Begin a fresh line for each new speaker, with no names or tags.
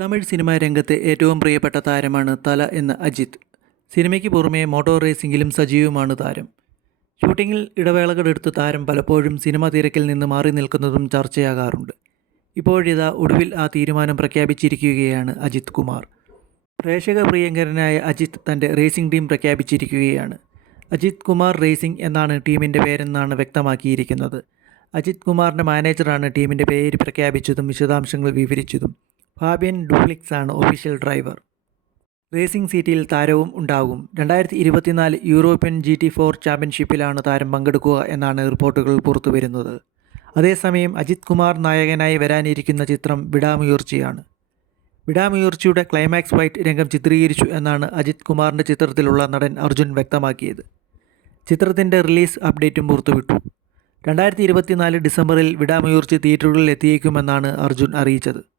Tamil cinema രംഗത്തെ ഏറ്റവും പ്രിയപ്പെട്ട താരമാണ് തല എന്ന അജിത്. സിനിമയ്ക്ക് പുറമെ മോട്ടോർ റേസിംഗിലും സജീവമാണ് താരം. ഷൂട്ടിങ്ങിൽ ഇടവേളകളെടുത്ത് താരം പലപ്പോഴും സിനിമാ തിരക്കിൽ നിന്ന് മാറി നിൽക്കുന്നതും ചർച്ചയാകാറുണ്ട്. ഇപ്പോഴിതാ ഒടുവിൽ ആ തീരുമാനം പ്രഖ്യാപിച്ചിരിക്കുകയാണ് അജിത് കുമാർ. പ്രേക്ഷക പ്രിയങ്കരനായ അജിത് തന്റെ റേസിംഗ് ടീം പ്രഖ്യാപിച്ചിരിക്കുകയാണ്. അജിത് കുമാർ റേസിംഗ് എന്നാണ് ടീമിന്റെ പേരെന്നാണ് വ്യക്തമാക്കിയിരിക്കുന്നത്. അജിത് കുമാറിന്റെ മാനേജറാണ് ടീമിന്റെ പേര് പ്രഖ്യാപിച്ചതും വിശദാംശങ്ങൾ വിവരിച്ചതും. ഫാബിയൻ ഡൂപ്ലിക്സ് ആണ് ഒഫീഷ്യൽ ഡ്രൈവർ. റേസിംഗ് സീറ്റിൽ താരവും ഉണ്ടാകും. രണ്ടായിരത്തി ഇരുപത്തിനാല് യൂറോപ്യൻ ജി ടി ഫോർ ചാമ്പ്യൻഷിപ്പിലാണ് താരം പങ്കെടുക്കുക എന്നാണ് റിപ്പോർട്ടുകൾ പുറത്തുവരുന്നത് അതേസമയം അജിത് കുമാർ നായകനായി വരാനിരിക്കുന്ന ചിത്രം വിടാമുയർച്ചയാണ്. വിടാമുയർച്ചയുടെ ക്ലൈമാക്സ് ഫൈറ്റ് രംഗം ചിത്രീകരിച്ചു എന്നാണ് അജിത് കുമാറിന്റെ ചിത്രത്തിലുള്ള നടൻ അർജുൻ വ്യക്തമാക്കിയത്. ചിത്രത്തിന്റെ റിലീസ് അപ്ഡേറ്റും പുറത്തുവിട്ടു. രണ്ടായിരത്തി ഇരുപത്തിനാല് ഡിസംബറിൽ വിടാമുയർച്ച തിയേറ്ററുകളിൽ എത്തിയേക്കുമെന്നാണ് അർജുൻ അറിയിച്ചത്.